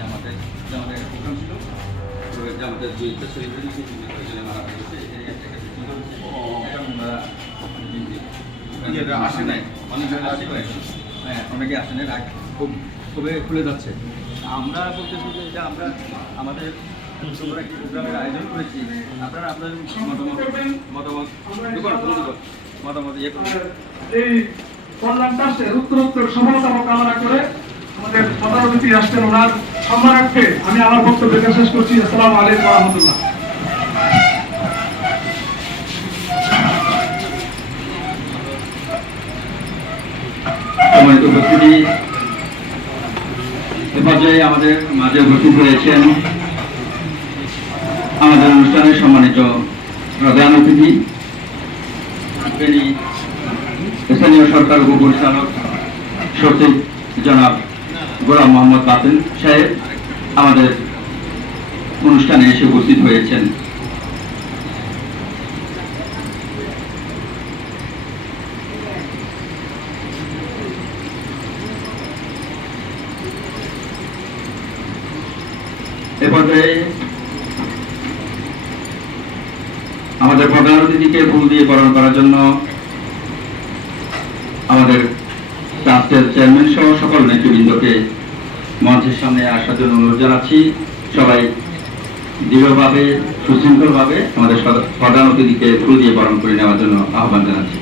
জামাতের প্রোগ্রাম ছিল, জামাতের দুইটা সেলিব্রিটি মারা গেছে, আসে নাই, হ্যাঁ অনেকে আসে নাই, খুবই খুলে যাচ্ছে। আমরা বলতেছি যে এটা আমরা আমাদের একটি প্রোগ্রামের আয়োজন করেছি, আপনারা আপনাদের মতামত ইয়ে করবেন। এই কল্যাণ ট্রাস্টের উত্তরোত্তর সফলতা কামনা করে আমাদের প্রধান অতিথি আসছেন, ওনার সম্মানার্থে আমি আমার বক্তব্য শেষ করছি। আসসালামু আলাইকুম ওয়া রাহমাতুল্লাহ। সম্মানিত উপস্থিতি, এ পর্যায়ে আমাদের মাঝে উপস্থিত হয়েছেন আমাদের অনুষ্ঠানের সম্মানিত প্রধান অতিথি, স্থানীয় সরকার উপপরিচালক সচিব জনাব গোলাম মোহাম্মদ বাতেন সাহেব আমাদের অনুষ্ঠানে এসে উপস্থিত হয়েছেন। এ পর্যায়ে আমাদের প্রধান অতিথিকে ফুল দিয়ে বরণ করার জন্য আমাদের ট্রাস্টের চেয়ারম্যান সহ সকল নেতৃবৃন্দকে মঞ্চের সামনে আসার জন্য অনুরোধ জানাচ্ছি। সবাই দৃঢ়ভাবে সুশৃঙ্খলভাবে আমাদের প্রধান অতিথিকে ফুল দিয়ে বরণ করে নেওয়ার জন্য আহ্বান জানাচ্ছি।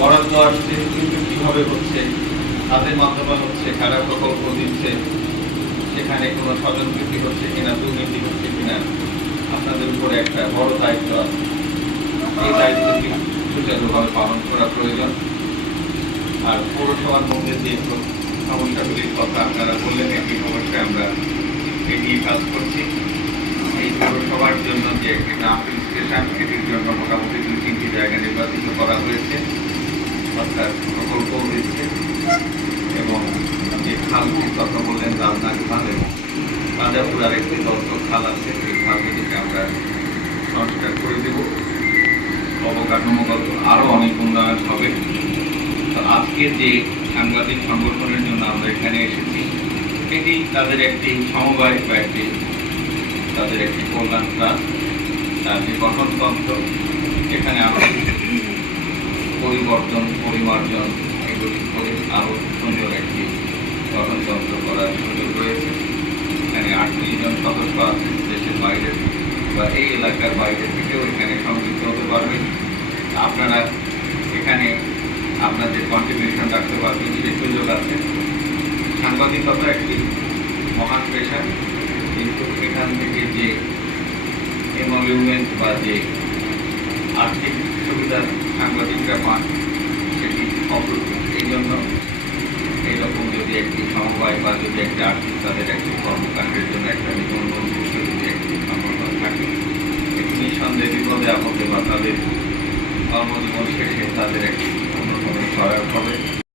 বরাদ্দ আসছে কিন্তু কিভাবে হচ্ছে, তাদের মাধ্যমে হচ্ছে, কারা প্রকল্প দিচ্ছে, সেখানে কোনো স্বজনপ্রীতি হচ্ছে কিনা, দুর্নীতি হচ্ছে কিনা, আপনাদের উপরে একটা বড় দায়িত্ব আছে। এই দায়িত্বটি সুচারুভাবে পালন করা প্রয়োজন। আর পৌরসভার মধ্যে যে সমস্যাগুলির কথা আপনারা বললেন, একই সমস্যায় আমরা এগিয়ে কাজ করছি। এই পৌরসভার জন্য যে একটি গ্রাম স্টেশন, এটির জন্য মোটামুটি 2-3টি জায়গা নির্বাচিত করা হয়েছে, অর্থাৎ প্রকল্প হয়েছে। এবং যে খালটির কথা বললেন, রাজনাথ খাল এবং রাজাপুরার একটি দত্ত খাল আছে, এই খালটিকে আমরা সংস্কার করে দেব। অবকাঠামোগত আরও অনেক উন্নয়ন হবে। আজকে যে সাংবাদিক সংগঠনের জন্য আমরা এখানে এসেছি, এটি তাদের একটি সমবায় বা তাদের একটি কল্যাণ ট্রাস্ট, তার যে গঠনতন্ত্র, এখানে আমরা পরিবর্তন পরিমার্জন এগুলি করে আরও সুন্দর একটি গঠনতন্ত্র করার সুযোগ রয়েছে। এখানে 38 জন সদস্য আছেন দেশের বাইরের বা এই এলাকার বাইরে থেকেও এখানে সংযুক্ত হতে পারবেন। আপনারা এখানে আপনাদের কন্ট্রিবিউশন রাখতে পারবেন, সেই সুযোগ আছে। সাংবাদিকতা একটি মহান পেশা, কিন্তু এখান থেকে যে এমলিউমেন্ট বা যে আর্থিক সুবিধা সাংবাদিকরা পান সেটি অপ্রতুল। এই জন্য এইরকম যদি একটি সমবায় বা যদি একটা আর্থিক তাদের একটি কর্মকাণ্ডের জন্য একটা নিবন্ধন যদি একটি সংগঠন থাকে, এটি নিঃসন্দেহে বিপদে আপদে বা তাদের কর্মজীবন শেষে তাদের একটি অন্যতম সহায়ক হবে।